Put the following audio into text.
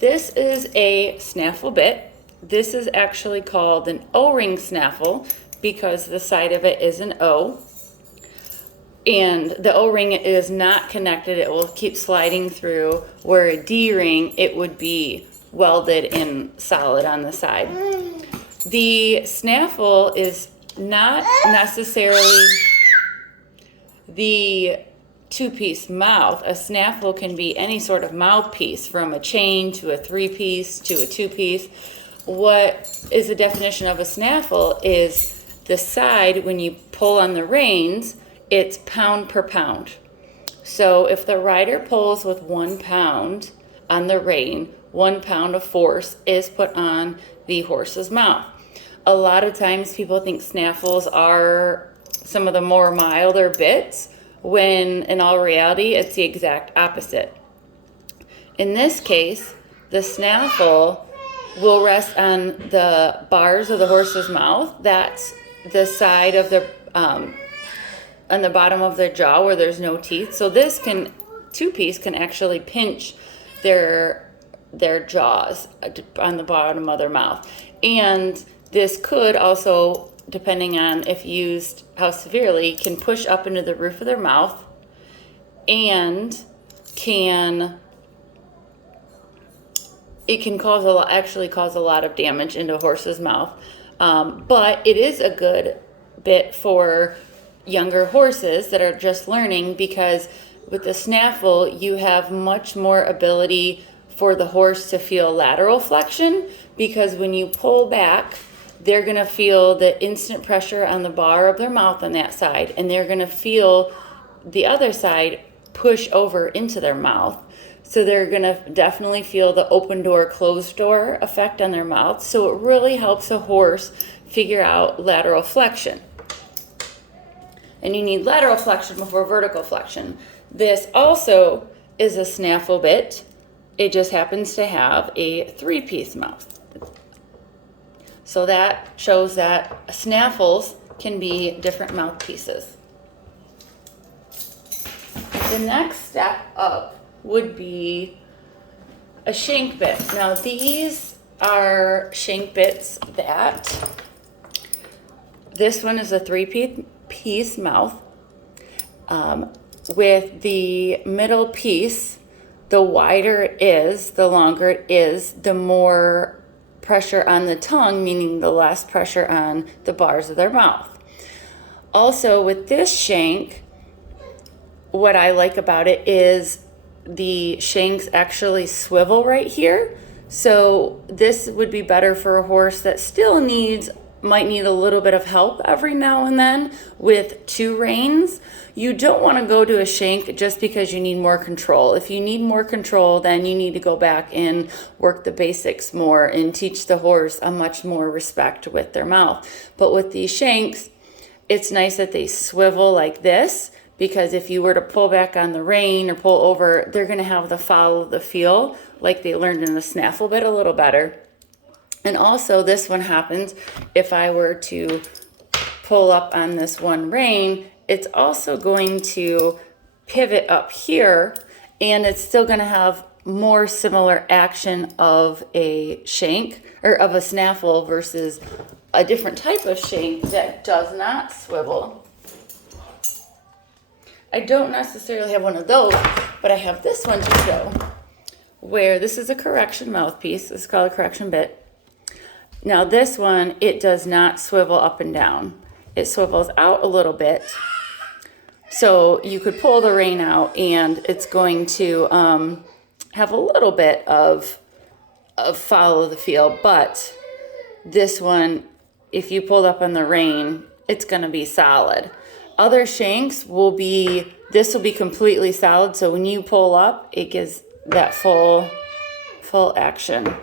This is a snaffle bit. This is actually called an O-ring snaffle because the side of it is an O. And the O-ring is not connected. It will keep sliding through, where a D-ring, it would be welded in solid on the side. The snaffle is not necessarily the two-piece mouth. A snaffle can be any sort of mouthpiece, from a chain to a three-piece to a two-piece. What is the definition of a snaffle is the side, when you pull on the reins, it's pound per pound. So if the rider pulls with 1 pound on the rein, 1 pound of force is put on the horse's mouth. A lot of times people think snaffles are some of the more milder bits, when in all reality, it's the exact opposite. In this case, the snaffle will rest on the bars of the horse's mouth. That's the side of the, on the bottom of their jaw where there's no teeth. So this two-piece can actually pinch their jaws on the bottom of their mouth. And this could also, depending on if used how severely, can push up into the roof of their mouth and it can actually cause a lot of damage into a horse's mouth. But it is a good bit for younger horses that are just learning, because with the snaffle, you have much more ability for the horse to feel lateral flexion, because when you pull back, they're going to feel the instant pressure on the bar of their mouth on that side, and they're going to feel the other side push over into their mouth. So they're going to definitely feel the open door, closed door effect on their mouth. So it really helps a horse figure out lateral flexion. And you need lateral flexion before vertical flexion. This also is a snaffle bit. It just happens to have a three-piece mouth. So that shows that snaffles can be different mouthpieces. The next step up would be a shank bit. Now these are shank bits that, this one is a three-piece mouth. With the middle piece, the wider it is, the longer it is, the more pressure on the tongue, meaning the less pressure on the bars of their mouth. Also with this shank, what I like about it is the shanks actually swivel right here. So this would be better for a horse that still might need a little bit of help every now and then with two reins. You don't want to go to a shank just because you need more control. If you need more control, then you need to go back and work the basics more and teach the horse a much more respect with their mouth. But with these shanks, it's nice that they swivel like this, because if you were to pull back on the rein or pull over, they're going to have the follow the feel like they learned in the snaffle bit a little better. And also this one happens if I were to pull up on this one rein, it's also going to pivot up here, and it's still going to have more similar action of a shank or of a snaffle versus a different type of shank that does not swivel. I don't necessarily have one of those, but I have this one to show, where this is a correction mouthpiece. It's called a correction bit. Now this one, it does not swivel up and down. It swivels out a little bit. So you could pull the rein out and it's going to have a little bit of follow the feel. But this one, if you pulled up on the rein, it's going to be solid. Other shanks this will be completely solid. So when you pull up, it gives that full action.